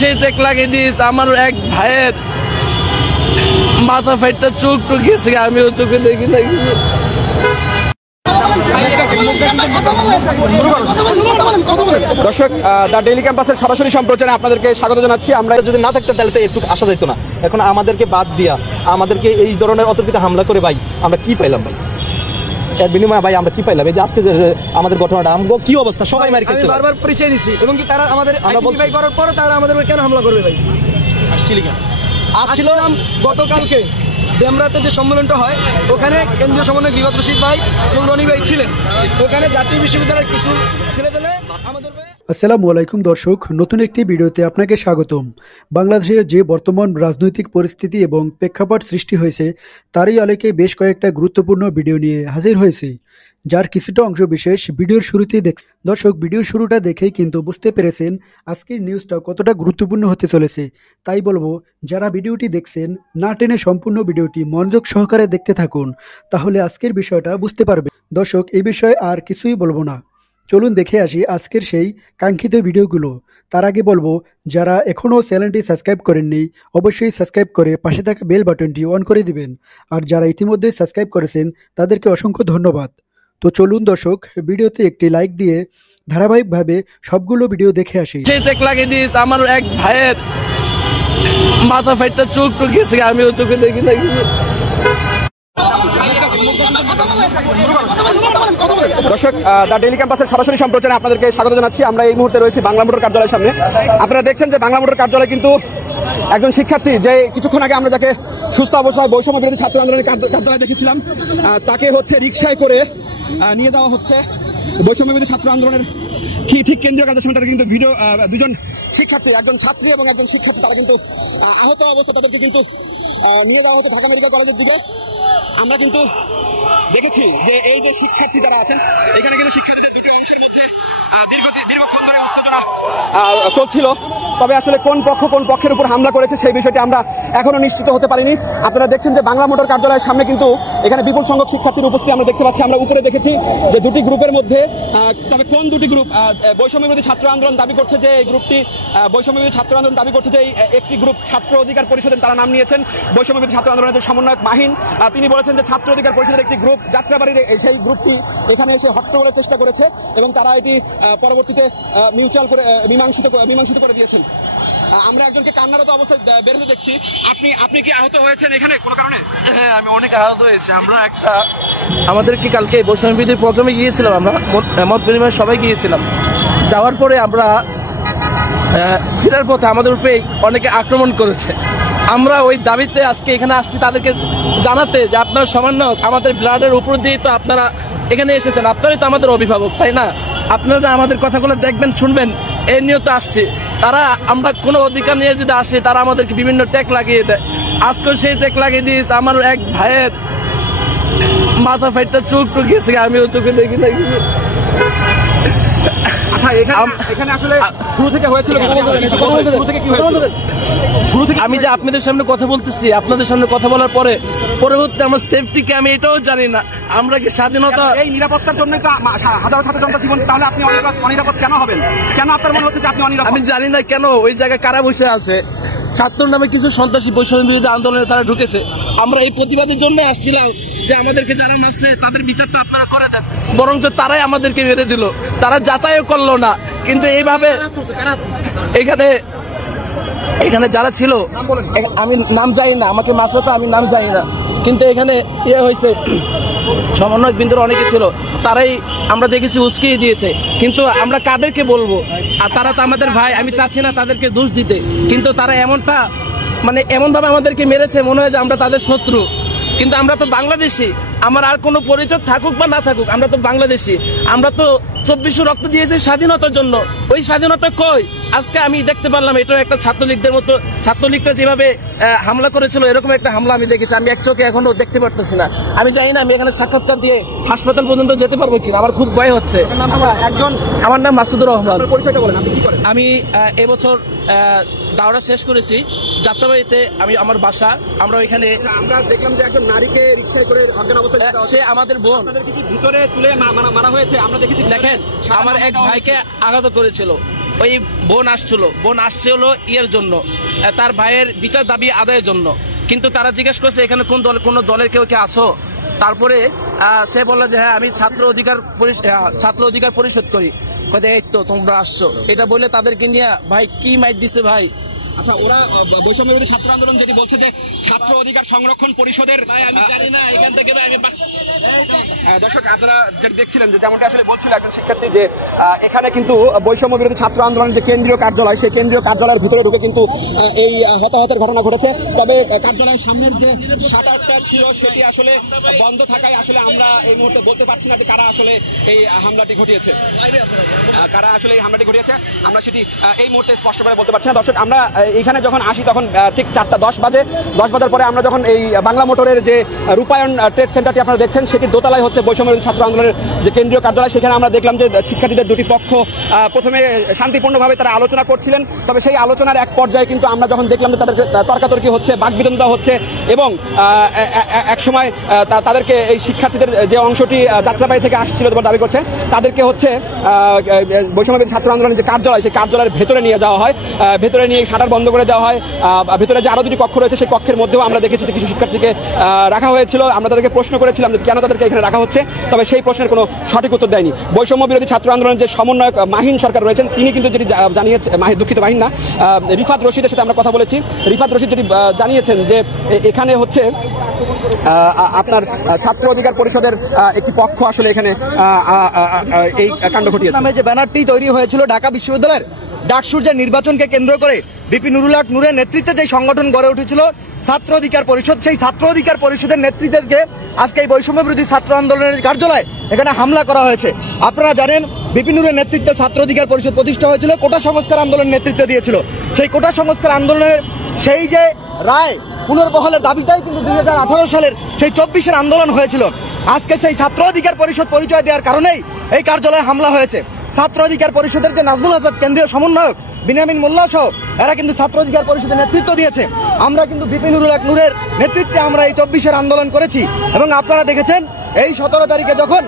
সেই চেক লাগিয়ে দিস আমার এক ভাইয়ের মাথা ফাইটটা চোখ টুকিয়েছে, আমিও চোখে দেখি নাকি। দর্শক, দ্য ডেইলি ক্যাম্পাসের সরাসরি সম্প্রচারে আপনাদেরকে স্বাগত জানাচ্ছি। আমরা যদি না থাকতেন তাহলে তো একটু আসা যেত না। এখন আমাদেরকে বাদ দিয়া আমাদেরকে এই ধরনের অতর্কিত হামলা করে ভাই আমরা কি পাইলাম ভাই? এর বিনিময়ে ভাই আমরা কি পাইলাম? এই যে আজকে আমাদের ঘটনাটা আমগো কি অবস্থা, সবাই মারি খেয়েছে। বারবার পরিচয় দিছি এবং কি তারা আমাদের আইডেন্টিফাই করার পর তারা আমাদের কেন হামলা করবে ভাই? আসছিল কেন? আসছিলাম গতকালকে ডেমরাতে যে সম্মেলনটা হয় ওখানে কেন্দ্রীয় সমন্বয়ক বিভাগ রশিদ ভাই এবং রনি ভাই ছিলেন। ওখানে জাতীয় বিশ্ববিদ্যালয়ের কিছু ছেলেপেলে আমাদের। আসসালামু আলাইকুম দর্শক, নতুন একটি ভিডিওতে আপনাকে স্বাগতম। বাংলাদেশের যে বর্তমান রাজনৈতিক পরিস্থিতি এবং প্রেক্ষাপট সৃষ্টি হয়েছে তারই আলোকে বেশ কয়েকটা গুরুত্বপূর্ণ ভিডিও নিয়ে হাজির হয়েছি, যার কিছুটা অংশ বিশেষ ভিডিওর শুরুতেই দেখছেন। দর্শক, ভিডিওর শুরুটা দেখেই কিন্তু বুঝতে পেরেছেন আজকের নিউজটা কতটা গুরুত্বপূর্ণ হতে চলেছে। তাই বলবো, যারা ভিডিওটি দেখছেন না টেনে সম্পূর্ণ ভিডিওটি মনোযোগ সহকারে দেখতে থাকুন, তাহলে আজকের বিষয়টা বুঝতে পারবেন। দর্শক, এই বিষয়ে আর কিছুই বলবো না, চলুন দেখে আসি আজকের সেই কাঙ্ক্ষিত ভিডিওগুলো। তার আগে বলবো, যারা এখনও চ্যানেলটি সাবস্ক্রাইব করেননি অবশ্যই সাবস্ক্রাইব করে পাশে থাকা বেল বাটনটি অন করে দিবেন। আর যারা ইতিমধ্যে সাবস্ক্রাইব করেছেন তাদেরকে অসংখ্য ধন্যবাদ। তো চলুন দর্শক, ভিডিওতে একটি লাইক দিয়ে ধারাবাহিকভাবে সবগুলো ভিডিও দেখে আসি। সেই চেক লাগিয়ে দিস আমার এক ভাইয়ের মাথা ফাইটটা চোখ টুকিয়েছে, আমিও চোখে দেখি নাকি। দর্শক, দ্য ডেইলি ক্যাম্পাসের সরাসরি সম্প্রচারে আপনাদেরকে স্বাগত জানাচ্ছি। আমরা এই মুহূর্তে রয়েছি বাংলা মোটর কার্যালয়ের সামনে। আপনারা দেখছেন যে বাংলা মোটর কার্যালয় কিন্তু একজন শিক্ষার্থী, যে কিছুক্ষণ আগে আমরা যাকে সুস্থ অবস্থায় বৈষম্য বিরোধী ছাত্র আন্দোলনের কার্যালয়ে দেখেছিলাম, তাকে হচ্ছে রিকশায় করে নিয়ে যাওয়া হচ্ছে বৈষম্য বিরোধী ছাত্র আন্দোলনের ঠিক কেন্দ্রীয় কার্যালয় সামনে। তারা কিন্তু দুজন শিক্ষার্থী, একজন ছাত্রী এবং একজন শিক্ষার্থী, তারা কিন্তু আহত অবস্থা, তাদেরকে কিন্তু নিয়ে যাওয়া হচ্ছে ঢাকা মেডিকেল কলেজের দিকে। আমরা কিন্তু দেখেছি যে এই যে শিক্ষার্থী যারা আছেন এখানে কিন্তু শিক্ষার্থীদের দুটি অংশের মধ্যে দীর্ঘক্ষণ ধরে উত্তেজনা চলছিল। তবে আসলে কোন পক্ষ কোন পক্ষের উপর হামলা করেছে সেই বিষয়টি আমরা এখনো নিশ্চিত হতে পারিনি। আপনারা দেখছেন যে বাংলা মোটর কার্যালয়ের সামনে কিন্তু এখানে বিপুল সংখ্যক শিক্ষার্থীর উপস্থিতি আমরা দেখতে পাচ্ছি। আমরা উপরে দেখেছি যে দুটি গ্রুপের মধ্যে, তবে কোন দুটি গ্রুপ? বৈষম্য বিরোধী ছাত্র আন্দোলন দাবি করছে যে এই গ্রুপটি, বৈষম্য বিরোধী ছাত্র আন্দোলন দাবি করছে যে একটি গ্রুপ ছাত্র অধিকার পরিষদের তারা নাম নিয়েছেন। বৈষম্য বিরোধী ছাত্র আন্দোলনের সমন্বয়ক মাহিন, তিনি বলেছেন যে ছাত্র অধিকার পরিষদের একটি গ্রুপ যাত্রাবাড়ির সেই গ্রুপটি এখানে এসে হট্টগোলের চেষ্টা করেছে এবং তারা এটি পরবর্তীতে মীমাংসিত করে দিয়েছেন। আমরা একজনকে কান্নারত অবস্থায় বেরোতে দেখছি। আপনি কি আহত হয়েছেন এখানে কোনো কারণে? হ্যাঁ, আমি অনেক আহত হয়েছি। আমরা আমাদের কি কালকে বৈষম্য বিরোধী প্রোগ্রামে গিয়েছিলাম, আমরা মত বিনিময়ে সবাই গিয়েছিলাম। যাওয়ার পরে আমরা ফেরার পথে আমাদের উপরে অনেকে আক্রমণ করেছে। আমরা ওই দাবিতে আজকে এখানে আসছি তাদেরকে জানাতে যে আপনারা সমন্বয়ক, আমাদের ব্লাডের উপর দিয়ে তো আপনারা এখানে এসেছেন, আপনারাই তো আমাদের অভিভাবক, তাই না? আপনারা আমাদের কথাগুলো দেখবেন, শুনবেন, এই নিয়ে তো আসছে। তারা আমরা কোনো অধিকার নিয়ে যদি আসি তারা আমাদেরকে বিভিন্ন ট্যাগ লাগিয়ে দেয়। আজকে সেই ট্যাগ লাগিয়ে দিস আমার এক ভাইয়ের মাথা ফাইটটা চোখ টুকিয়েছে, আমিও চোখে দেখি নাকি। এখানে আসলে শুরু থেকে হয়েছিল, আমি যে আপনাদের সামনে কথা বলতেছি, আপনাদের সামনে কথা বলার পরে পরবর্তী আমার সেফটিকে আমি এটাও জানি না। আমরা কি স্বাধীনতা, এই নিরাপত্তার জন্য তো হাজার ছাত্র জনতার জীবন, তাহলে আপনি অনিরাপদ কেন হবেন? কেন আপনার মনে হচ্ছে যে আপনি অনিরাপদ? আমি জানি না কেন ওই জায়গায় কারা বসে আছে। ছাত্র নামে কিছু সন্ত্রাসী বৈষম্য বিরোধী আন্দোলনে তারা ঢুকেছে। আমরা এই প্রতিবাদের জন্য আসছিলাম যে আমাদেরকে যারা মারছে তাদের বিচারটা আপনারা করে দেন, বরঞ্চ তারাই আমাদেরকে মেরে দিল, তারা যাচাইও করলো না। কিন্তু এইভাবে এখানে যারা ছিল, আমি নাম জানি না, আমাকে মাসে তো আমি নাম জানি না, কিন্তু এখানে হয়েছে সমন্বয়ক বিন্দুর অনেকে ছিল, তারাই আমরা দেখেছি উস্কিয়ে দিয়েছে। কিন্তু আমরা কাদেরকে বলবো? আর তারা তো আমাদের ভাই, আমি চাচ্ছি না তাদেরকে দোষ দিতে, কিন্তু তারা এমনভাবে আমাদেরকে মেরেছে মনে হয় যে আমরা তাদের শত্রু। কিন্তু আমরা তো বাংলাদেশি, আমার আর কোনো পরিচয় থাকুক বা না থাকুক, আমরা তো বাংলাদেশি। আমরা তো 24 রক্ত দিয়েছি স্বাধীনতার জন্য, ওই স্বাধীনতা কই? আজকে আমি দেখতে পারলাম এটাও একটা ছাত্রলীগদের মতো, ছাত্রলীগটা যেভাবে হামলা করেছিল এরকম একটা হামলা আমি দেখেছি। আমি এক চোখে এখনো দেখতে পারতেছি না। আমি জানি না আমি এখানে সাক্ষাৎকার দিয়ে হাসপাতাল পর্যন্ত যেতে পারবো কিনা, আমার খুব ভয় হচ্ছে। আমার নাম মাসুদুর রহমান। আমি এবছর দাওরা শেষ করেছি যাত্রাবাড়িতে, আমার বাসা। আমরা ওইখানে আমরা দেখলাম যে একজন নারীকে রিকশায় করে অজ্ঞান অবস্থায়, সে আমাদের বোন, ভিতরে তুলে মারা হয়েছে। আমরা দেখেছি, দেখেন আমার এক ভাইকে আঘাত করেছিল, ওই বোন আসছিল ইয়ের জন্য, তার ভাইয়ের বিচার দাবি আদায়ের জন্য। কিন্তু তারা জিজ্ঞেস করছে এখানে কোন দলের কেউ কে আছো? তারপরে সে বললো যে হ্যাঁ আমি ছাত্র অধিকার পরিষদ করি। এই তো তোমরা আসছো, এটা বলে তাদেরকে নিয়ে ভাই কি মাইর দিছে ভাই। আচ্ছা, ওরা বৈষম্য বিরোধী ছাত্র আন্দোলন যদি বলছে যে ছাত্র অধিকার সংরক্ষণ পরিষদের, আমি জানি না এখান থেকে দর্শক আপনারা যেটা দেখছিলেন যে যেমনটা আসলে বলছিল একজন শিক্ষার্থী যে এখানে কিন্তু বৈষম্য বিরোধী ছাত্র আন্দোলনের যে কেন্দ্রীয় কার্যালয়, সেই কেন্দ্রীয় কার্যালয়ের ভিতরে ঢুকে কিন্তু এই হতাহতের ঘটনা ঘটেছে। তবে কার্যালয়ের সামনের যে শাটারটা ছিল সেটি আসলে বন্ধ থাকায় আসলে আমরা এই মুহূর্তে বলতে পারছি না যে কারা আসলে এই হামলাটি ঘটিয়েছে। আমরা সেটি এই মুহূর্তে স্পষ্ট করে বলতে পারছি না। দর্শক আমরা এখানে যখন আসি তখন ঠিক 4:10 বাজে। 10 বাজার পরে আমরা যখন এই বাংলা মোটরের যে রূপায়ণ ট্রেড সেন্টারটি আপনারা দেখছেন সেটির দোতলায় হচ্ছে বৈষম্য বিরোধী ছাত্র আন্দোলনের যে কেন্দ্রীয় কার্যালয়। সেখানে আমরা দেখলাম যে শিক্ষার্থীদের দুটি পক্ষ প্রথমে শান্তিপূর্ণভাবে তারা আলোচনা করছিলেন। তবে সেই আলোচনার এক পর্যায়ে কিন্তু আমরা যখন দেখলাম যে তাদের তর্কাতর্কি হচ্ছে, বাকবিতণ্ডা হচ্ছে এবং এক সময় তাদেরকে এই শিক্ষার্থীদের যে অংশটি যাত্রাবাড়ি থেকে আসছিল বলে দাবি করছে তাদেরকে হচ্ছে বৈষম্য বিরোধী ছাত্র আন্দোলনের যে কার্যালয় সেই কার্যালয়ের ভেতরে নিয়ে যাওয়া হয়। ভেতরে নিয়ে শাটার বন্ধ করে দেওয়া হয়। ভেতরে যে আরো দুটি কক্ষ রয়েছে সেই কক্ষের মধ্যেও আমরা দেখেছি যে কিছু শিক্ষার্থীকে রাখা হয়েছিল। আমরা তাদেরকে প্রশ্ন করেছিলাম যে কেন তাদেরকে এখানে রাখা হচ্ছে, তবে সেই প্রশ্নের কোনো সঠিক উত্তর দেয়নি। বৈষম্য বিরোধী ছাত্র আন্দোলনের যে সমন্বয়ক মাহিন সরকার রয়েছেন তিনি কিন্তু যেটি জানিয়েছেন, মাহিন না, রিফাত রশিদের সাথে আমরা কথা বলেছি। রিফাত রশিদ যেটি জানিয়েছেন যে এখানে হচ্ছে আপনার ছাত্র অধিকার পরিষদের একটি পক্ষ আসলে এখানে এই কাণ্ড ঘটিয়েছে। নামে যে ব্যানারটি তৈরি হয়েছিল ঢাকা বিশ্ববিদ্যালয়ের ডাকসুর যে নির্বাচনকে কেন্দ্র করে বিপি নুরুল হক নূরের নেতৃত্বে যে সংগঠন গড়ে উঠেছিল ছাত্র অধিকার পরিষদ, সেই ছাত্র অধিকার পরিষদের নেতৃত্বকে আজকে এই বৈষম্য বিরোধী ছাত্র আন্দোলনের কার্যালয়ে এখানে হামলা করা হয়েছে। আপনারা জানেন বিপি নুরের নেতৃত্বে ছাত্র অধিকার পরিষদ প্রতিষ্ঠা হয়েছিল, কোটা সংস্কার আন্দোলন নেতৃত্ব দিয়েছিল। সেই কোটা সংস্কার আন্দোলনের সেই যে রায় পুনর্বহালের দাবিটাই কিন্তু 2018 সালের সেই 24-এর আন্দোলন হয়েছিল। আজকে সেই ছাত্র অধিকার পরিষদ পরিচয় দেওয়ার কারণেই এই কার্যালয়ে হামলা হয়েছে। ছাত্র অধিকার পরিষদের যে নাজমুল আজাদ কেন্দ্রীয় সমন্বয়ক, বিনিয়ামিন মোল্লা সহ এরা কিন্তু ছাত্র অধিকার পরিষদের নেতৃত্ব দিয়েছে। আমরা কিন্তু বিপি নুরুল হক নূরের নেতৃত্বে আমরা এই 24-এর আন্দোলন করেছি এবং আপনারা দেখেছেন এই 17 তারিখে যখন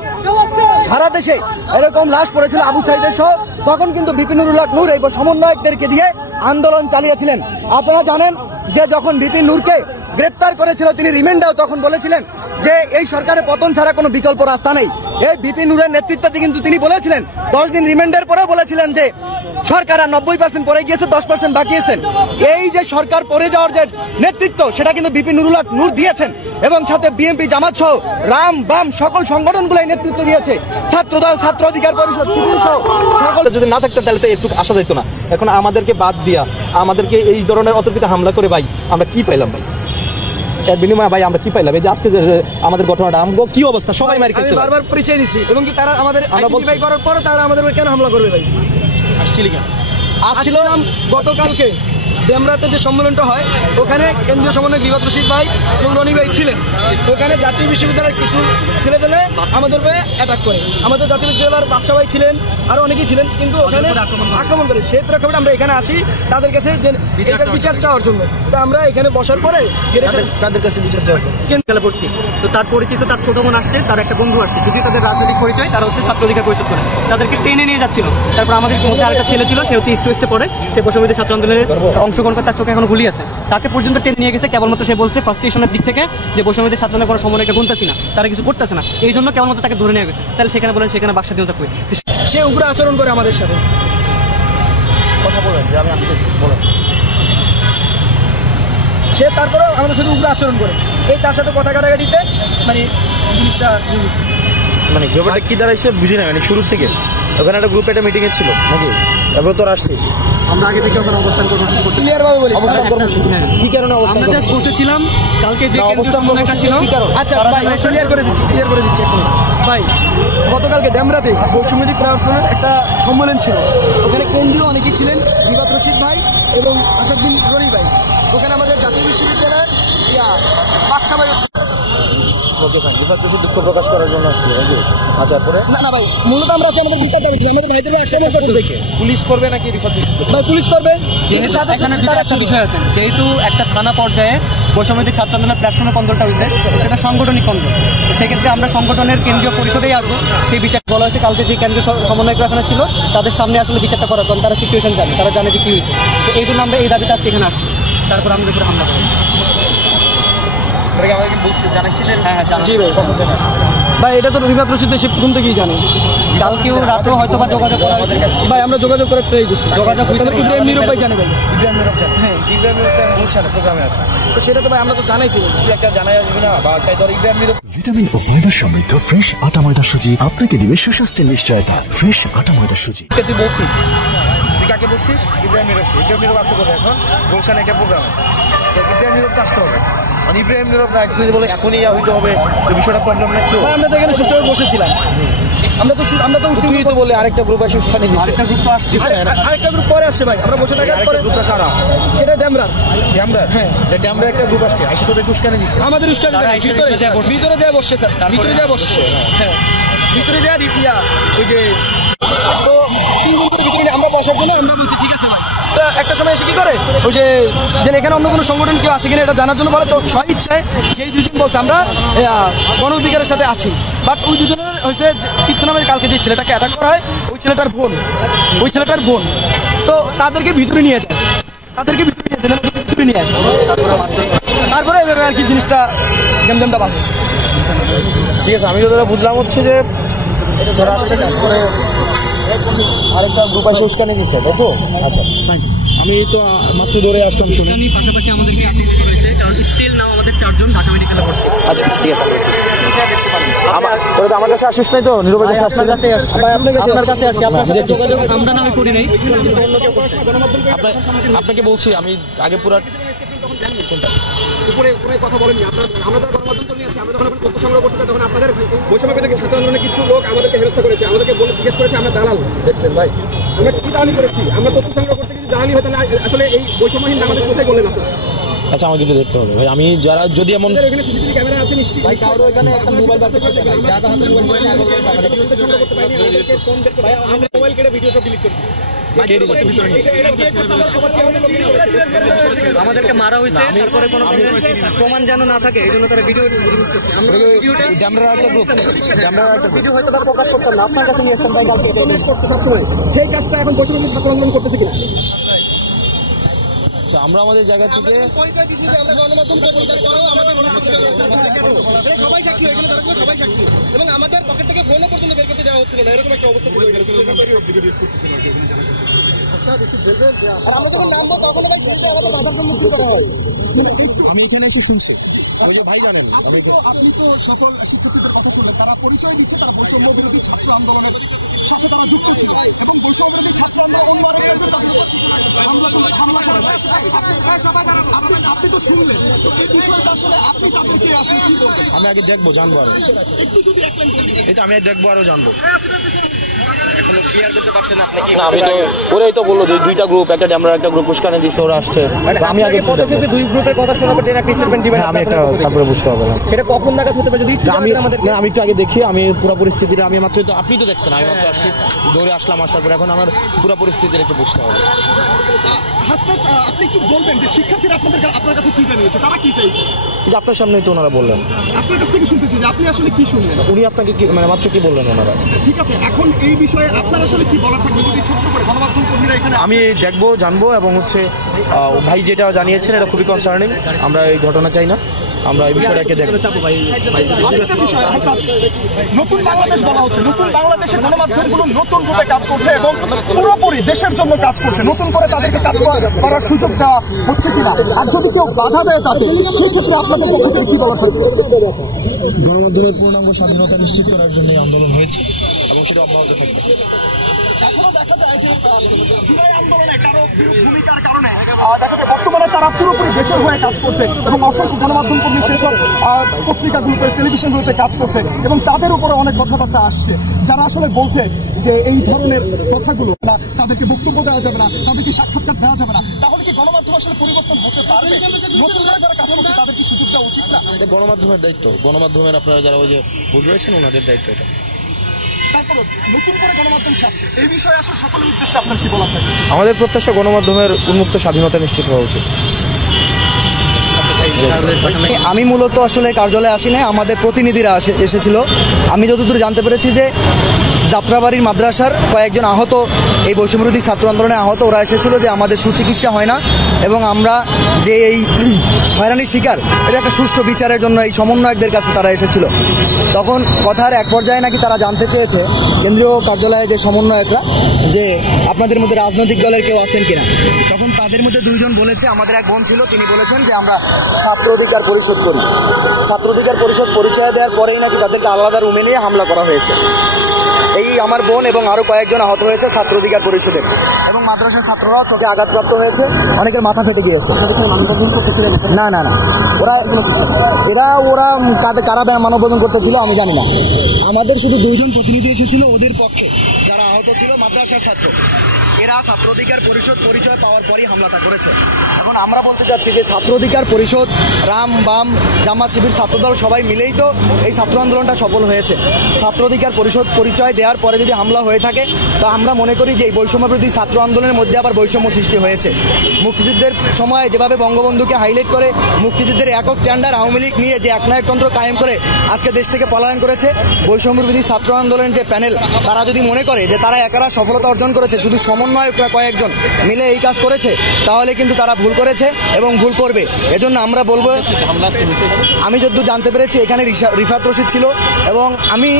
সারা দেশে এরকম লাশ পড়েছিল আবু সাইদের সহ, তখন কিন্তু বিপি নুরুল হক নূর এই সমন্বয়কদেরকে দিয়ে আন্দোলন চালিয়েছিলেন। আপনারা জানেন যে যখন বিপি নূরকে গ্রেপ্তার করেছিল তিনি রিমান্ডেও তখন বলেছিলেন যে এই সরকারের পতন ছাড়া কোনো বিকল্প রাস্তা নেই। এই বিপি নূরের নেতৃত্বে কিন্তু তিনি বলেছিলেন 10 দিন রিমান্ডের পরেও বলেছিলেন যে সরকার আর 90% পরে গিয়েছে, 10% বাকি আছেন। এই যে সরকার পড়ে যাওয়ার যে নেতৃত্ব সেটা কিন্তু বিপি নুরুল হক নূর দিয়েছেন এবং সাথে বিএনপি, জামাত সহ রাম বাম সকল সংগঠনগুলাই নেতৃত্ব দিয়েছে। ছাত্রদল, ছাত্র অধিকার পরিষদ সহ সকল যদি না থাকতেন তাহলে তো একটু আসা যেত না। এখন আমাদেরকে বাদ দিয়া আমাদেরকে এই ধরনের অতর্কিত হামলা করে ভাই আমরা কি পাইলাম ভাই? এর বিনিময়ে ভাই আমরা কি পাইলাম? এই যে আজকে যে আমাদের ঘটনাটা আমগো কি অবস্থা সবাই মারি খেয়েছে, বারবার পরিচয় দিছি এবং কি তারা আমাদের আইডেন্টিফাই করার পর তারা আমাদের কেন হামলা করবে ভাই? আসছিল গতকালকে ডেমরাতে যে সম্মেলনটা হয় ওখানে কেন্দ্রীয় সমন্বয়ক রিফাত রশিদ ভাই এবং রনি ভাই ছিলেন। ওখানে জাতীয় বিশ্ববিদ্যালয়ের কিছু ছেলেপেলে আমাদের উপরে অ্যাটাক করে। আমাদের জাতীয় বিশ্ববিদ্যালয়ের বাদশা ভাই ছিলেন, আরো অনেকেই ছিলেন, কিন্তু ওখানে আক্রমণ করে। সেই প্রেক্ষাপটে আমরা এখানে আসি তাদের কাছে বিচার চাওয়ার জন্য। তো আমরা এখানে বসার পরে তাদের কাছে বিচার চাওয়ার ভর্তি তো তার পরিচিত তার ছোট বোন আসছে, তার একটা বন্ধু আসছে, যদি তাদের রাজনৈতিক পরিচয় তারা হচ্ছে ছাত্র অধিকার পরিষদ করে, তাদেরকে টেনে নিয়ে যাচ্ছিল। তারপর আমাদের মধ্যে আরেকটা ছেলে ছিল, সে হচ্ছে ইস্ট ওয়েস্টে পড়ে, সে বৈষম্য বিরোধী ছাত্র আন্দোলনের অংশগ্রহণ করে, তার চোখে এখনো গুলি আছে, তাকে পর্যন্ত টেনে নিয়ে গেছে। কেবলমাত্র সে বলছে ফার্স্ট স্টেশনের দিক থেকে যে বৈষম্য বিরোধী ছাত্র আন্দোলনের কোনো সময়কে গুনতেছি না, তারা কিছু করতেছে না, এই জন্য কেবলমাত্র তাকে ধরে নিয়ে গেছে। তাহলে সেখানে বলেন সেখানে বাক স্বাধীনতা কই? সে উগ্র আচরণ করে আমাদের সাথে। কথা বলেন যে আমি আসতেছি বলেন। সে তারপরেও আমাদের সাথে উগ্র আচরণ করে, এই তার সাথে কথা কাটাকাটিতে মানে জিনিসটা মানে ব্যাপারটা কি দাঁড়াইছে বুঝি না। মানে শুরু থেকে ওখানে একটা গ্রুপে একটা মিটিং এ ছিল নাকি, তারপর তোর আসছিস? আমরা আগে থেকে ওখানে অবস্থান ক্লিয়ার ভাবে বলি অবস্থান কর্মসূচি কি কারণে অবস্থান? আমরা জাস্ট বসেছিলাম কালকে যে অবস্থান ছিল। আচ্ছা ভাই ক্লিয়ার করে দিচ্ছি ভাই। গতকালকে ডেমরাতে বৈষম্য বিরোধী প্ল্যাটফর্মের একটা সম্মেলন ছিল, ওখানে কেন্দ্রীয় অনেকেই ছিলেন, রিফাত রশিদ ভাই এবং আসাদুদ্দিন রনি ভাই। ওখানে আমাদের জাতীয় বিশ্ববিদ্যালয়ের বাদশা ভাই দুঃখ প্রকাশ করার জন্য আসছিল নাকি? আচ্ছা, পরে না ভাই, মূলত আমরা আছি আমাদের বিচার দাবি, আমাদের ভাইদের আক্রমণ করতে দেখে পুলিশ করবে নাকি রিফাত ভাই পুলিশ করবে। এখানে দুটো একটা বিষয় আছে, যেহেতু একটা থানা পর্যায়ে বৈষম্যবিরোধী ছাত্র আন্দোলনের প্ল্যাটফর্মে কন্দলটা হয়েছে, সেটা সাংগঠনিক কন্দল। তো সেক্ষেত্রে আমরা সংগঠনের কেন্দ্রীয় পরিষদেই আসবো, সেই বিচার বলা হয়েছে। কালকে যে কেন্দ্রীয় সমন্বয়ক রাখানো ছিল তাদের সামনে আসলে বিচারটা করার, কারণ তারা সিচুয়েশন জানে, তারা জানে যে কী হয়েছে। তো এই জন্য আমরা এই দাবিটা আজকে এখানে আসছি, তারপর আমাদের উপরে হামলা করি। জানাইছিলেন? হ্যাঁ জি ভাই। ভাই এটা তো রিফাত রশিদ সে প্রথম থেকেই জানে, কালকেও রাতেও হয়তো বা যোগাযোগ করা হয়েছে। ভাই আমরা যোগাযোগ করার ট্রাই করছি, যোগাযোগ হয়েছে। ইব্রাহিম নীরব ভাই জানে ভাই। হ্যাঁ, ইব্রাহিম গুলশানে প্রোগ্রামে আসে। তো সেটা তো ভাই আমরা তো জানাইছি, তুই একটা জানাই আসবি না, বা তাই ধর ইব্রাহিম ভিটামিন ও ফাইবার সমৃদ্ধ ফ্রেশ আটা ময়দা সুজি আপনাকে দিবে সুস্বাস্থ্যের নিশ্চয়তা। ফ্রেশ আটা ময়দা সুজি। তুই বলছিস, তুই কাকে বলছিস? ইব্রাহিম নীরব। ইব্রাহিম নীরব আসছে কোথায় এখন? গুলশানে একটা প্রোগ্রামে। ইব্রাহিম নীরবকে আসতে হবে, মানে ইব্রাহিম নীরব না যদি বলে এখনই হইতে হবে, তো বিষয়টা প্রবলেম না একটু? ভাই আমরা তো এখানে সুষ্ঠুভাবে বসেছিলাম, আমরা তো তুই তো বলে আরেকটা গ্রুপ আসে উস্কানি দিচ্ছে। আরেকটা গ্রুপ তো আসছে, আরেকটা গ্রুপ পরে আসছে ভাই, আমরা বসে থাকার পরে। গ্রুপটা কারা? সেটা ড্যামরা। ড্যামরা? হ্যাঁ, ড্যামরা একটা গ্রুপ আসছে, আইসা তোদের উস্কানি দিচ্ছে। আমাদের উস্কানি ভিতরে যায় বসছে, ভিতরে যায় বসছে স্যার, ভিতরে যায় বসছে। হ্যাঁ, ভিতরে যায় রিপিয়া ওই যে, তো 3 জন করে ভিতরে আমরা বসার জন্য আমরা বলছি ঠিক আছে ভাই। তো একটা সময় এসে কি করে ওই যে এখানে অন্য কোনো সংগঠন কেউ আছে কিনা এটা জানার জন্য বলে, তো স্ব ইচ্ছায় যেই দুজন বলছে আমরা গণ অধিকারের সাথে আছি, বাট ওই দুজনের হয়েছে পিছু নামে কালকে যে ছেলেটাকে অ্যাটাক করা হয়, ওই ছেলেটার বোন, তো তাদেরকে ভিতরে নিয়ে যায়, ভিতরে নিয়ে যায়, তারপরে এভাবে আর কি জিনিসটা গেমটা বাজে। ঠিক আছে, আমি যতটা বুঝলাম হচ্ছে যে ধরা আসছে করে আরেকটা গ্রুপ আসে উস্কানি দিচ্ছে, তাই তো? আচ্ছা, আমি তো মাত্র ধরে আসলাম শুনে। পাশাপাশি আমাদেরকে আক্রমণ করা হয়েছে, কারণ স্টিল নাও আমাদের 4 জন ঢাকা মেডিকেলে ভর্তি। আচ্ছা, ঠিক আছে। আমার কাছে আসিস নাই তো? নীরবের কাছে আসছে? আপনার কাছে আসছি, আপনার সাথে যোগাযোগ আমরা না করি নাই। আপনাকে বলছি আমি আগে পুরো উপরে কথা বলেননি। আমরা যখন গণমাধ্যম কর্মী আছি, আমরা যখন তথ্য সংগ্রহ করতে চাই, তখন আপনাদের বৈষম্যবিরোধী ছাত্র আন্দোলনের কিছু লোক আমাদেরকে হেনস্থা করেছে, আমাদেরকে জিজ্ঞেস করেছে আমরা দালাল। দেখছেন ভাই, আমরা কি দালালি করেছি? আমরা তথ্য সংগ্রহ করতে কিছু দালালি হতো না, আসলে এই বৈষম্যহীন বাংলাদেশ কোথায় বললেন আপনারা? আচ্ছা, আমাকে একটু দেখতে হবে ভাই। আমি যারা যদি এমন এখানে সিসিটিভি ক্যামেরা আছে নিশ্চয়ই ভাই, কারো এখানে একটা মোবাইল আছে, আমরা মোবাইল কেটে ভিডিও সব ডিলিট করি। আমাদেরকে মারা হয়েছে, তারপরে কোনো প্রমাণ যেন না থাকে, এই জন্য তারা ভিডিও রিলিজ করছে। আমরা ভিডিও হয়তো প্রকাশ করতাম না, আপনার কাছে নিয়ে আসতাম ভাই কালকে। সবসময় সেই কাজটা এখন বৈষম্যবিরোধী ছাত্র আন্দোলন করতেছে কিনা? আচ্ছা, আমরা আমাদের জায়গা থেকে সবাই সাক্ষী, এখানে যারা ছিল সবাই সাক্ষী, এবং আমাদের পকেট থেকে ফোনও পর্যন্ত বের করতে দেওয়া হচ্ছিল না, এরকম একটা অবস্থা ছিল। আর আমরা যখন নামবো তখন ভাই শুনছি আমাদের বাধার সম্মুখীন করা হয়। আমি এখানে এসে শুনছি, ওই যে ভাই জানেন, আপনি তো সকল শিক্ষার্থীদের কথা শুনলেন, তারা পরিচয় দিচ্ছে তারা বৈষম্য বিরোধী ছাত্র আন্দোলনের সাথে তারা যুক্ত ছিল, এবং বৈষম্য বিরোধী ছাত্র আন্দোলন আপনি তো শুনলেন, এই বিষয়টা আসলে আপনি তাদেরকে আসলে কি বলবেন? আমি আগে দেখবো, জানবো, আরো একটু যদি একলেন এটা আমি দেখবো, আরো জানবো। আমি তো ওরাই তো বললো যে 2টা গ্রুপ, একটা আমরা একটা গ্রুপ উস্কানি দিচ্ছে, ওরা আসছে। আমি আগে পদক্ষেপে 2 গ্রুপের কথা শোনার পর একটা স্টেটমেন্ট দিবেন, আমি একটা তারপরে বুঝতে হবে না সেটা কখন নাগাদ হতে পারে যদি আমি একটু আগে দেখি। আমি পুরো পরিস্থিতিটা আমি মাত্র তো, আপনি তো দেখছেন, আমি মাত্র আসছি, দৌড়ে আসলাম, আসার পর এখন আমার পুরো পরিস্থিতির একটু বুঝতে হবে। হাসনাত, আপনি একটু বলবেন যে শিক্ষার্থীরা আপনার কাছে কি জানিয়েছে, তারা কি চাইছে? যে আপনার সামনেই তো ওনারা বললেন, আপনার কাছ থেকে শুনতেছি যে আপনি আসলে কি শুনলেন। উনি আপনাকে কি মানে মাত্র কি বললেন ওনারা? ঠিক আছে, এখন এই বিষয়ে আপনার আসলে কি বলার থাকবে যদি ছোট্ট করে গণমাধ্যম কর্মীরা এখানে? আমি দেখবো, জানবো, এবং হচ্ছে ভাই যেটা জানিয়েছেন এটা খুবই কনসার্নিং। আমরা এই ঘটনা চাই না, আমরা এই বিষয়টাকে দেখবো। নতুন বাংলাদেশ বলা হচ্ছে, নতুন বাংলাদেশে গণমাধ্যমগুলো নতুন রূপে কাজ করছে এবং পুরোপুরি দেশের জন্য কাজ করছে, নতুন করে তাদেরকে কাজ করার সুযোগ দেওয়া হচ্ছে কিনা, আর যদি কেউ বাধা দেয় তাতে, সেই ক্ষেত্রে আপনাদের পক্ষ থেকে কি বলা থাকবে? গণমাধ্যমের পূর্ণাঙ্গ স্বাধীনতা নিশ্চিত করার জন্য আন্দোলন হয়েছে এবং সেটা অব্যাহত থাকবে। এখনো দেখা যায় যে জুলাই আন্দোলনে কারো ভূমিকার কারণে দেখা যায় বর্তমানে তারা পুরোপুরি দেশের হয়ে কাজ করছে এবং অসংখ্য গণমাধ্যম কর্মী সেসব পত্রিকাগুলোতে, টেলিভিশনগুলোতে কাজ করছে এবং তাদের উপরে অনেক কথাবার্তা আসছে, যারা আসলে বলছে যে এই ধরনের কথাগুলো তাদেরকে বক্তব্য দেওয়া যাবে না, তাদেরকে সাক্ষাৎকার দেওয়া যাবে না, তাহলে কি গণমাধ্যম আসলে পরিবর্তন হতে পারবে? নতুন করে যারা কাজ করছে তাদের কি সুযোগ দেওয়া উচিত না? গণমাধ্যমের দায়িত্ব, গণমাধ্যমের আপনারা যারা ওই যে ভুল রয়েছেন ওনাদের দায়িত্ব এটা। তারপর নতুন করে গণমাধ্যম সাজছে, এই বিষয়ে আসলে সকলের উদ্দেশ্যে আপনার কি বলা থাকে? আমাদের প্রত্যাশা গণমাধ্যমের উন্মুক্ত স্বাধীনতা নিশ্চিত হওয়া উচিত। আমি মূলত আসলে কার্যালয়ে আসি না, আমাদের প্রতিনিধিরা এসেছিল। আমি যতদূর জানতে পেরেছি যে যাত্রাবাড়ির মাদ্রাসার কয়েকজন আহত, এই বৈষম্যবিরোধী ছাত্র আন্দোলনে আহত, ওরা এসেছিল যে আমাদের সুচিকিৎসা হয় না এবং আমরা যে এই হয়রানির শিকার, এটা একটা সুষ্ঠু বিচারের জন্য এই সমন্বয়কদের কাছে তারা এসেছিল। তখন কথার এক পর্যায়ে নাকি তারা জানতে চেয়েছে কেন্দ্রীয় কার্যালয়ে যে সমন্বয়করা যে আপনাদের মধ্যে রাজনৈতিক দলের কেউ আছেন কিনা। তখন তাদের মধ্যে দুইজন বলেছে, আমাদের এক বোন ছিল, তিনি বলেছেন যে আমরা ছাত্র অধিকার পরিষদ করি। ছাত্র অধিকার পরিষদ পরিচয় দেওয়ার পরেই নাকি তাদেরকে আলাদা রুমে নিয়ে হামলা করা হয়েছে। এই আমার বোন এবং আরও কয়েকজন আহত হয়েছে ছাত্র অধিকার পরিষদের, এবং মাদ্রাসার ছাত্ররাও চোখে আঘাতপ্রাপ্ত হয়েছে, অনেকের মাথা ফেটে গিয়েছে। না না না, ওরা কারা মানববন্ধন করতেছিল আমি জানি না। আমাদের শুধু দুইজন প্রতিনিধি এসেছিল ওদের পক্ষে, যারা আহত ছিল মাদ্রাসার ছাত্র। এরা ছাত্র অধিকার পরিষদ পরিচয় পাওয়ার পরই হামলাটা করেছে। এখন আমরা বলতে চাচ্ছি যে ছাত্র অধিকার পরিষদ, রাম, বাম, জামাত, শিবির, ছাত্রদল সবাই মিলেই তো এই ছাত্র আন্দোলনটা সফল হয়েছে। ছাত্র অধিকার পরিষদ পরিচয় দেওয়ার পরে যদি হামলা হয়ে থাকে, তা আমরা মনে করি যে এই বৈষম্যবিরোধী ছাত্র আন্দোলনের মধ্যে আবার বৈষম্য সৃষ্টি হয়েছে। মুক্তিযুদ্ধের সময় যেভাবে বঙ্গবন্ধুকে হাইলাইট করে মুক্তিযুদ্ধের একক টেন্ডার আওয়ামী লীগ নিয়ে যে একনায়কতন্ত্র কায়েম করে আজকে দেশ থেকে পলায়ন করেছে, বৈষম্যবিরোধী ছাত্র আন্দোলনের যে প্যানেল, তারা যদি মনে করে যে তারা একারা সফলতা অর্জন করেছে, শুধু সমন্বয়করা কয়েকজন মিলে এই কাজ করেছে, তাহলে কিন্তু তারা ভুল করেছে এবং ভুল করবে। এজন্য আমরা বলবো, আমি যতদূর জানতে পেরেছি এখানে রিফাত রশিদ ছিল এবং আমি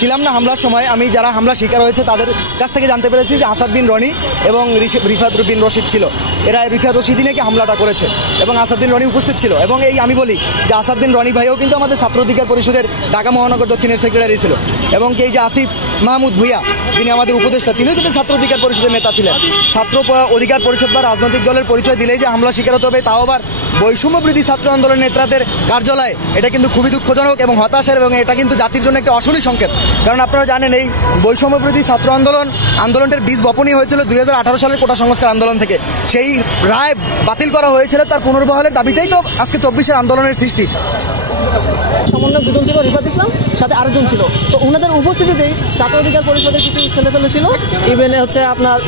ছিলাম না হামলার সময়। আমি যারা হামলা শিকার হয়েছে তাদের কাছ থেকে জানতে পেরেছি যে আসাদ বিন রনি এবং রিফাত বিন রশিদ ছিল। এরা রিফাত রশিদই নাকি হামলাটা করেছে এবং আসাদ বিন রনি উপস্থিত ছিল। এবং এই আমি বলি যে আসাদ বিন রনি ভাইও কিন্তু আমাদের ছাত্র অধিকার পরিষদের ঢাকা মহানগর দক্ষিণের সেক্রেটারি ছিল, এবং এই যে আসিফ মাহমুদ ভুইয়া, তিনি আমাদের উপদেষ্টা, তিনিও কিন্তু ছাত্র অধিকার পরিষদের নেতা ছিলেন। ছাত্র অধিকার পরিষদ বা রাজনৈতিক দলের পরিচয় দিলেই যে হামলা শিকার হতে হবে, তাও আবার বৈষম্য বিরোধী ছাত্র আন্দোলনের নেতাদের কার্যালয়ে, এটা কিন্তু খুবই দুঃখজনক এবং হতাশার, এবং এটা কিন্তু জাতির জন্য একটা অশনি সংকেত। কারণ আপনারা জানেন এই বৈষম্য বিরোধী ছাত্র আন্দোলনটার বীজ বপনই হয়েছিল 2018 সালের কোটা সংস্কার আন্দোলন থেকে। সেই রায় বাতিল করা হয়েছিল, তার পুনর্বহালের দাবিতেই তো আজকে 24-এর আন্দোলনের সৃষ্টি। সমন্বয় দুজন ছিল, রিফাত ইসলাম, সাথে আরেকজন ছিল। তো ওনাদের উপস্থিতিতেই ছাত্র অধিকার পরিষদের কিছু ছেলেপেলে ছিল, ইভেন হচ্ছে আপনার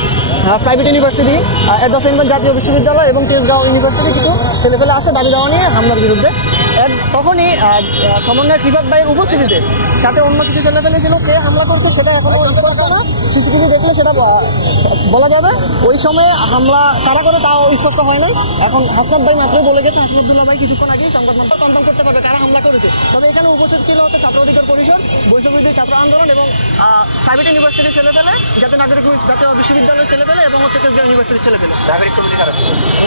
প্রাইভেট ইউনিভার্সিটি, এডাসেনবাগ জাতীয় বিশ্ববিদ্যালয় এবং তেজগাঁও ইউনিভার্সিটি কিছু ছেলেপেলে আসে দাবি দেওয়া নিয়ে হামলার বিরুদ্ধে। তখনই সমন্বয় রিফাত ভাইয়ের উপস্থিতিতে সাথে অন্য কিছু ছেলেপেলে ছিল। কে হামলা করছে সেটা এখনো স্পষ্ট না, সিসিটিভি দেখলে সেটা বলা যাবে। ওই সময় হামলা কারা করে তাও স্পষ্ট হয় নাই। এখন হাসনাত ভাই মাত্রই বলে গেছে, হাসনাতুল্লাহ ভাই কিছুক্ষণ আগেই সংবাদ মাধ্যম কনফার্ম করতে পারবে কারা হামলা করেছে। তবে এখানে উপস্থিত ছিল হচ্ছে ছাত্র অধিকার পরিষদ, বৈষম্যবিরোধী ছাত্র আন্দোলন এবং প্রাইভেট ইউনিভার্সিটির ছেলেপেলে, জাতীয় বিশ্ববিদ্যালয়ের ছেলেপেলে এবং হচ্ছে তেজগাঁও ইউনিভার্সিটির ছেলেপেলে।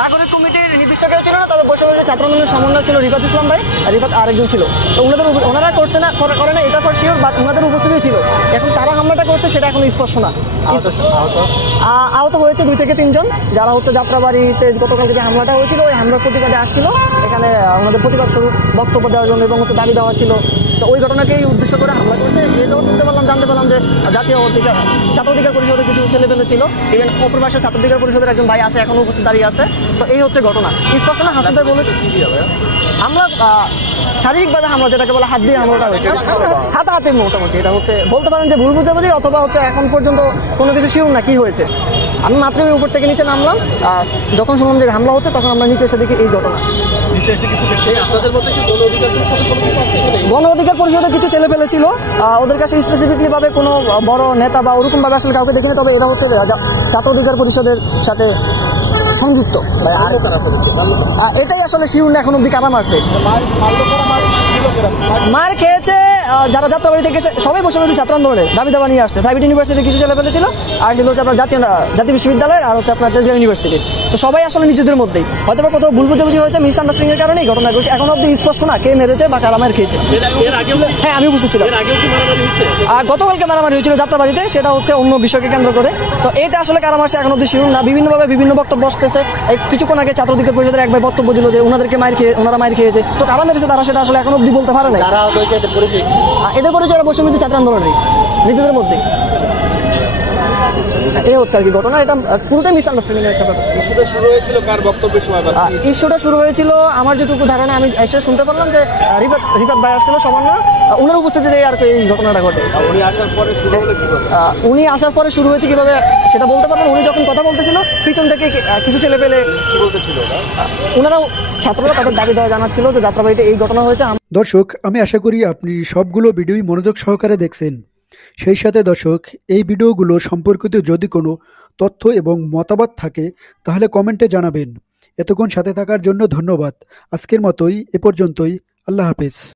নাগরিক কমিটির নির্দিষ্ট কেউ ছিল না, তবে বৈষম্যবিরোধী ছাত্র আন্দোলনের সমন্বয় ছিল রিফাত ইসলাম ভাই, আর রিফাত আরেকজন ছিল। তো ওনারা করছে না, করে না এটা ফর শিওর, বাট ওনাদের উপস্থিতি ছিল। এখন তারা হামলাটা করছে সেটা এখন স্পষ্ট না। আহত হয়েছে 2 থেকে 3 জন, যারা হচ্ছে যাত্রাবাড়িতে গতকাল যে হামলাটা হয়েছিল ওই হামলার প্রতিবাদে আসছিল এখানে ওনাদের প্রতিবাদ স্বরূপ বক্তব্য দেওয়ার জন্য এবং হচ্ছে দাবি দেওয়া ছিল। তো ওই ঘটনাকেই উদ্দেশ্য করে হামলা করছে। এটাও জানতে পারলাম যে জাতীয় ছাত্র অধিকার পরিষদের কিছু ছেলেপেলে ছিল, ইভেন অপর পাশে ছাত্র অধিকার পরিষদের একজন ভাই আছে, এখনো উপস্থিত দাঁড়িয়ে আছে। তো এই হচ্ছে ঘটনা, স্পষ্ট না। হাসিন ভাই বলে হামলা শারীরিকভাবে হামলা, যেটাকে বলে হাত দিয়ে হামলাটা হয়েছে, হাতাহাতি মোটামুটি। এটা হচ্ছে বলতে পারেন যে ভুল বুঝাবুঝি, অথবা হচ্ছে এখন পর্যন্ত কোনো কিছু শিওর না কি হয়েছে। আমি মাত্রই উপর থেকে নিচে নামলাম, যখন শুনলাম যে হামলা হচ্ছে তখন আমরা নিচে এসে দেখি এই ঘটনা। গণ অধিকার পরিষদের কিছু ছেলে ফেলে ছিল, ওদের কাছে স্পেসিফিকলি ভাবে কোনো বড় নেতা বা ওরকম ভাবে আসলে কাউকে দেখিনি। তবে এরা হচ্ছে ছাত্র অধিকার পরিষদের সাথে সংযুক্ত। এটাই আসলে শিউর এখন অব্দি কারা মারছে। মার খেয়েছে যারা যাত্রাবাড়ি থেকে সবাই বৈষম্যবিরোধী ছাত্র আন্দোলনের দাবি দাবা নিয়ে আসছে। প্রাইভেট ইউনিভার্সিটির কিছু ছেলে ফেলেছিল, আর ছিল হচ্ছে আপনার জাতীয় বিশ্ববিদ্যালয়, আর হচ্ছে আপনার তেজগাঁও ইউনিভার্সিটি। তো সবাই আসলে নিজেদের মধ্যেই হয়তো বা কোথাও ভুল বুঝাবুঝি হয়েছে, মিস আন্ডারস্ট্যান্ডিং এর কারণেই ঘটনা ঘটছে। এখন অব্দি স্পষ্ট না কে মেরেছে বা কারা মার খেয়েছে। হ্যাঁ, আমি উপস্থিত ছিলাম। আর গতকালকে মারামারি হয়েছিল যাত্রাবাড়িতে, সেটা হচ্ছে অন্য বিষয়কে কেন্দ্র করে। তো এটা আসলে কারা মারছে এখন অব্দি শিওর না। বিভিন্নভাবে বিভিন্ন বক্তব্য আসতেছে। কিছুক্ষণ আগে ছাত্র অধিকার পরিষদের এক ভাই বক্তব্য দিল যে ওনারা মার খেয়েছে। তো কারা মেরেছে তারা সেটা আসলে এখন অব্দি বলতে পারে না। এদের পরিচয় বৈষম্যবিরোধী ছাত্র আন্দোলনের নিজেদের মধ্যে। এই হচ্ছে আর কি ঘটনা। এটা পুরোটাই মিসআন্ডারস্ট্যান্ডিং এর একটা ব্যাপার। ইস্যুটা শুরু হয়েছিল কার বক্তব্যের সময়? ইস্যুটা শুরু হয়েছিল আমার যেটুকু ধারণা, আমি এসে শুনতে পারলাম যে রিফাত ভাই আসছিল সামান্য, ওনার উপস্থিতিতে আর কি এই ঘটনাটা ঘটে। উনি আসার পরে শুরু হলো কিভাবে? উনি আসার পরে শুরু হয়েছে কিভাবে সেটা বলতে পারবেন। উনি যখন কথা বলতেছিল পিছন থেকে কিছু ছেলে পেলে কি বলতেছিল ওরা? ওনারাও ছাত্ররা তাদের দাবি দেওয়া জানাচ্ছিল যে যাত্রাবাড়িতে এই ঘটনা হয়েছে। দর্শক, আমি আশা করি আপনি সবগুলো ভিডিওই মনোযোগ সহকারে দেখছেন। সেই সাথে দর্শক, এই ভিডিওগুলো সম্পর্কিত যদি কোনো তথ্য এবং মতামত থাকে তাহলে কমেন্টে জানাবেন। এতক্ষণ সাথে থাকার জন্য ধন্যবাদ। আজকের মতোই এ পর্যন্তই। আল্লাহ হাফেজ।